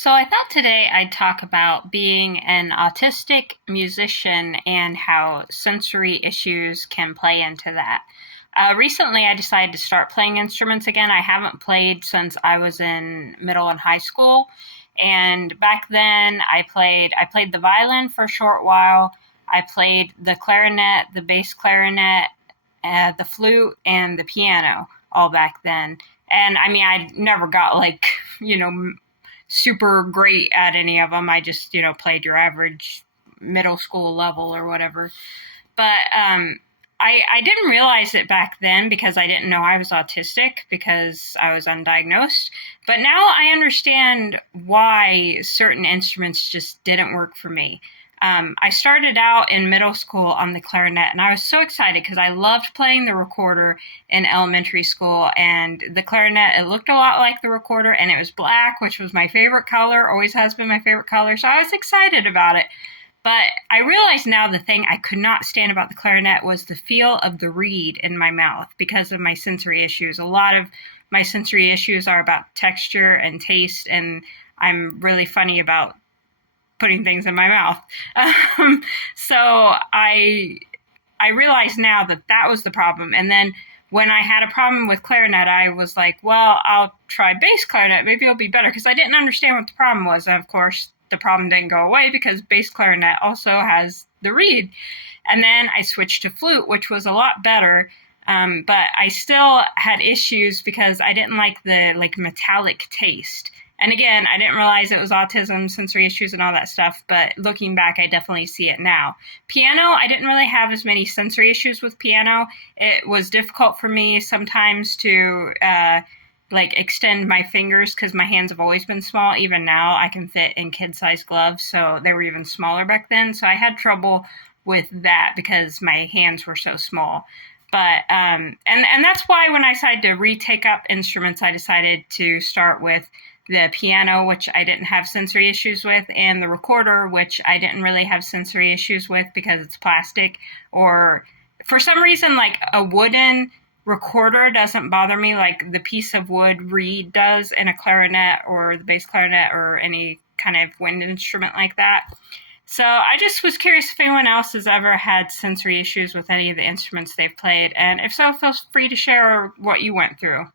So I thought today I'd talk about being an autistic musician and how sensory issues can play into that. Recently, I decided to start playing instruments again. I haven't played since I was in middle and high school, and back then I played the violin for a short while. I played the clarinet, the bass clarinet, the flute, and the piano all back then. And I mean, I never got like you know super great at any of them. I just, played your average middle school level or whatever. But I didn't realize it back then because I didn't know I was autistic because I was undiagnosed. But now I understand why certain instruments just didn't work for me. I started out in middle school on the clarinet, and I was so excited because I loved playing the recorder in elementary school. And the clarinet, it looked a lot like the recorder, and it was black, which was my favorite color, always has been my favorite color. So I was excited about it. But I realize now the thing I could not stand about the clarinet was the feel of the reed in my mouth because of my sensory issues. A lot of my sensory issues are about texture and taste, and I'm really funny about putting things in my mouth. So I realize now that that was the problem. And then when I had a problem with clarinet, I was like, well, I'll try bass clarinet. Maybe it'll be better because I didn't understand what the problem was. And of course, the problem didn't go away because bass clarinet also has the reed. And then I switched to flute, which was a lot better. But I still had issues because I didn't like the metallic taste. And again, I didn't realize it was autism, sensory issues, and all that stuff. But looking back, I definitely see it now. Piano, I didn't really have as many sensory issues with piano. It was difficult for me sometimes to extend my fingers because my hands have always been small. Even now, I can fit in kid-sized gloves, so they were even smaller back then. So I had trouble with that because my hands were so small. But and that's why when I decided to retake up instruments, I decided to start with the piano, which I didn't have sensory issues with, and the recorder, which I didn't really have sensory issues with because it's plastic. Or for some reason, like a wooden recorder doesn't bother me like the piece of wood reed does in a clarinet or the bass clarinet or any kind of wind instrument like that. So I just was curious if anyone else has ever had sensory issues with any of the instruments they've played, and if so, feel free to share what you went through.